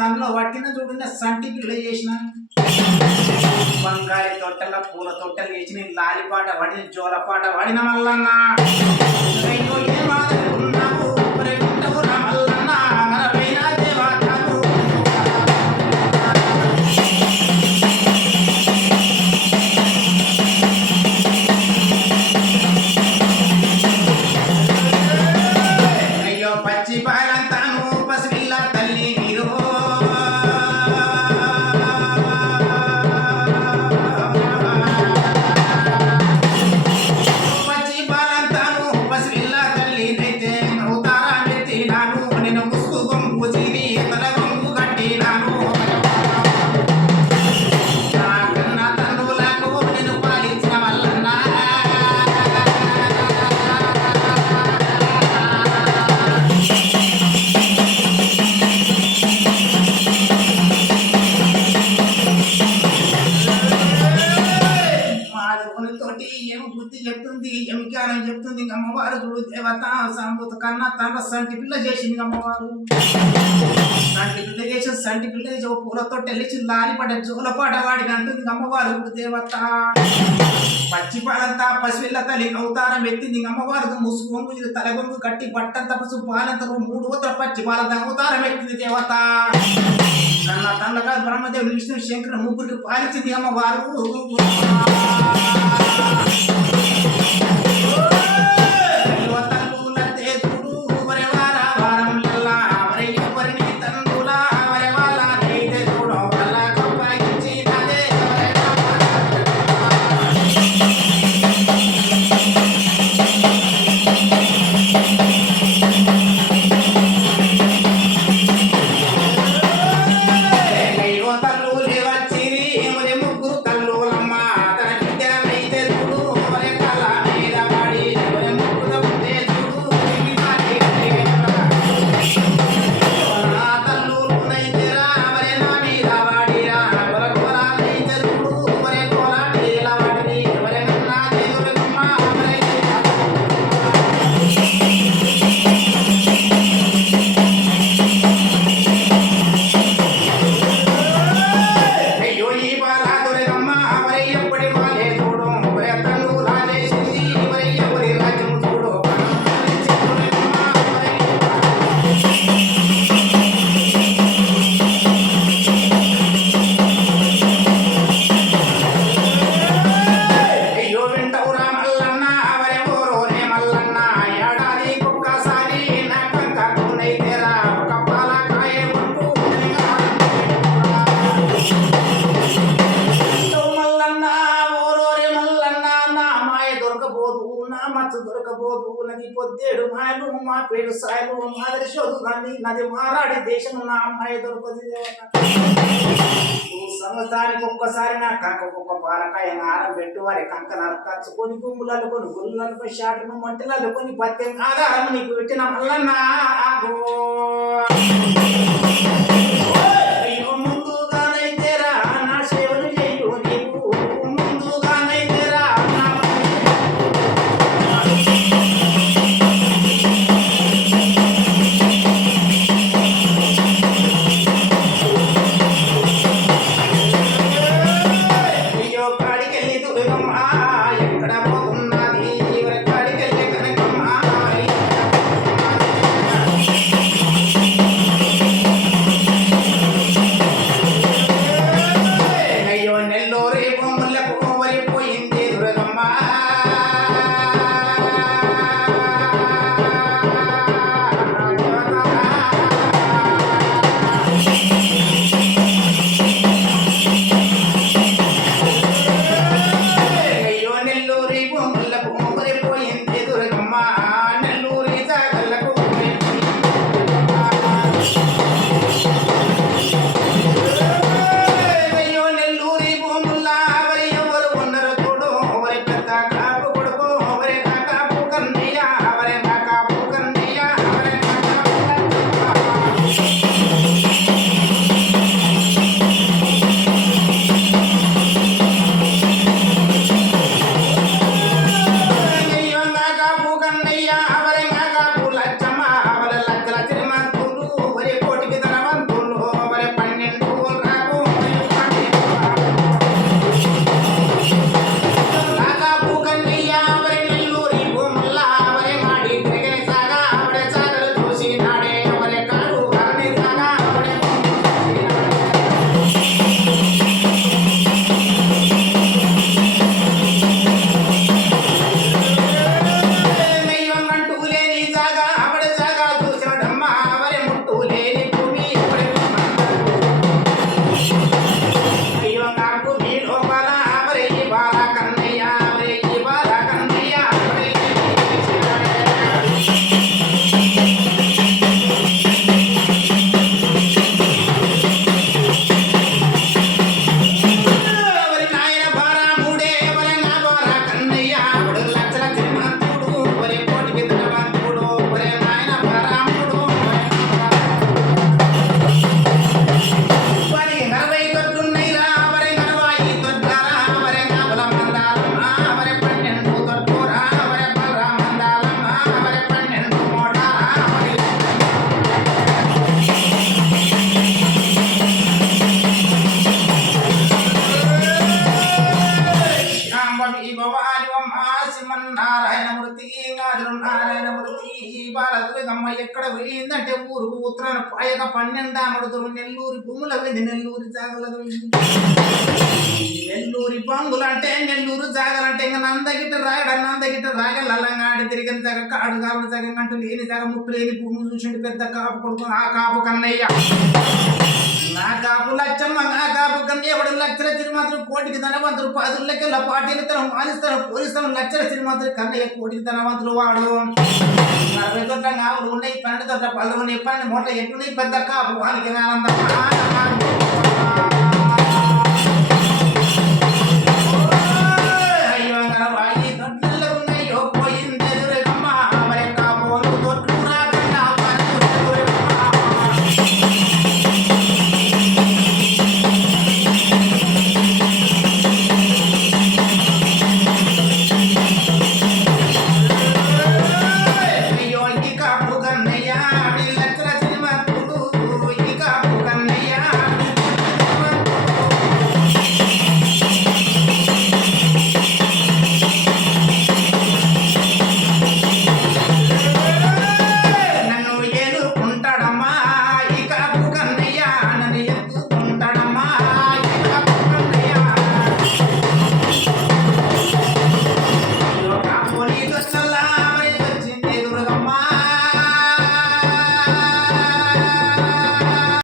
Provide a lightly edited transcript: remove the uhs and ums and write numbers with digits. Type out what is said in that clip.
తనలో పట్టిన చూడండి సంటి పిల్ల చేసిన బంగారి తొట్టెల పూల తొట్టెలు వేసిన లాలిపాట పడిన జోలపాట పడిన మల్లన్న అయ్యో ఏమాదనుకున్నావు మల్లన్న మరవైనా దేవాతాను అయ్యో పచ్చి పాలంతాను పసిపిల్ల తల్లి మీరు చెప్తుంది ఎంకారం చెప్తుంది అమ్మవారు చూడు దేవత సంబూత కన్నా తన సంటి పిల్ల చేసింది అమ్మవారు సంటి పిల్ల చేసి సంటి పిల్ల చేసి పూలతో వెళ్ళి లాలిపడ్డ జోలపాట వాడిని అంటుంది అమ్మవారు ఇప్పుడు దేవత పచ్చిపాలంతా పసిపిల్ల తల్లి అవతారం ఎత్తింది అమ్మవారు ముసుగొంగు తలగొంగు కట్టి బట్టంత పసు పాలంత 3 వద్ద పచ్చిపాలంత అవతారం ఎత్తింది దేవత కన్నా తనగా బ్రహ్మదేవుడు విష్ణు శంకర ముగ్గురికి పాలించింది అమ్మవారు దొరకబోదు నది పొద్దేడు మాయలు మా పేరు సాయలు మాదిరి శోధు నది మారాడి దేశం నా అమ్మాయి దొరకదు దేవత సంవత్సరానికి ఒక్కసారి నా కాకొక్క పాలకాయ ఆరం పెట్టు వారి కంక నరకచ్చుకొని గుమ్ములు అల్లుకొని గుళ్ళు అల్లుకొని షాటును మంటలు అల్లుకొని పత్యం ఆధారం నీకు పెట్టిన మల్లన్నా అయ్యో ముందుగానైతే రా నా సేవలు చేయు నీకు ముందుగానైతే రా అయ్యో కాడికెళ్ళి దుర్గమ్మా ఎక్కడ పోతున్నది ఎవరి కాడికెళ్ళి కనకమ్మా అయ్యో నెల్లూరి బొమ్మలకు వరిపోయింది దుర్గమ్మా అయ్యో నెల్లూరి బొమ్మలకు వరిపోయింది దుర్గమ్మా నెల్లూరి జాగలకు అయ్యో నెల్లూరి భూముల్లా వరి ఎవరు ఉన్నారు చూడు వరి పెద్ద కాపు కొడుకు వరి కాపు కన్నయ్య వరి కాపు కన్నయ్య వరి అయ్యో కాపు కన్నయ్య వరి కాపు లచ్చమ్మ వరి లచ్చల తిరుమంతులు వరి కోటికి ధనవంతులు వరి 12 రాకు కాపు కన్నయ్య వరి నెల్లూరి భూముల్లా వరి మాడి తిరిగిన సాగా వరి సాగలు చూసి నాడే వరి కాడు కాని సాగా వరి మెయ్యంగంటూ లేని జాగా అవడ జాగా చూసాడమ్మ వరి ముట్టు లేని భూమి వరి అయ్యో నాకు నీ లోపల వరి ఈ బాల కన్నయ్య వరి ఈ బాల కన్నయ్య వరి వరి నాయన బాల మూడే వరి నా బాల కన్నయ్య వడి లక్షల తిరుమంతుడు వరి కోటికి ధనవంతుడు వరి నాయన బాల మూడు వరి 40 తొట్టున్నైరా వరి 40 తొట్టారా వరి నాగుల మందాలమ్మ వరి 12 తొట్టురా వరి బర్ర మందాలమ్మ వరి 12 మోటారా వరి శాంభవి భవాని శ్రీమన్నారాయణమూర్తి గాజులు నారాయణమూర్తి బాలదుర్గమ్మ ఎక్కడ పోయిందంటే ఊరుకు ఉత్తరాన పాయక 12 ఆమడుతురు నెల్లూరి భూముల వెళ్ళి నెల్లూరి జాగలకు వెళ్ళింది నెల్లూరి పంగులు అంటే నెల్లూరు జాగలంటే ఇంకా నందగిట్ట రాగల అల్లంగాడి తిరిగిన జాగ కాడు కావుల జాగ అంటూ లేని జాగ ముట్టు లేని భూములు చూసిండు పెద్ద కాపు కొడుకు ఆ కాపు కన్నయ్య నా కాపు లచ్చమ్మ నా కాపు కన్నయ్య ఎవడు లక్షల తిరుమాత్రం కోటికి ధనవంతులు 10 లెక్కల పార్టీలు తన మాలిస్తాను పోలీస్తాను లక్షల తిరుమాత్రం కన్నయ్య కోటికి ధనవంతులు వాడు 40 తొట్ల ఆవులు ఉన్నాయి 12 తొట్ల పళ్ళు ఉన్నాయి 12 మూటలు ఎట్టున్నాయి పెద్ద కాపు వానికి ఆనందం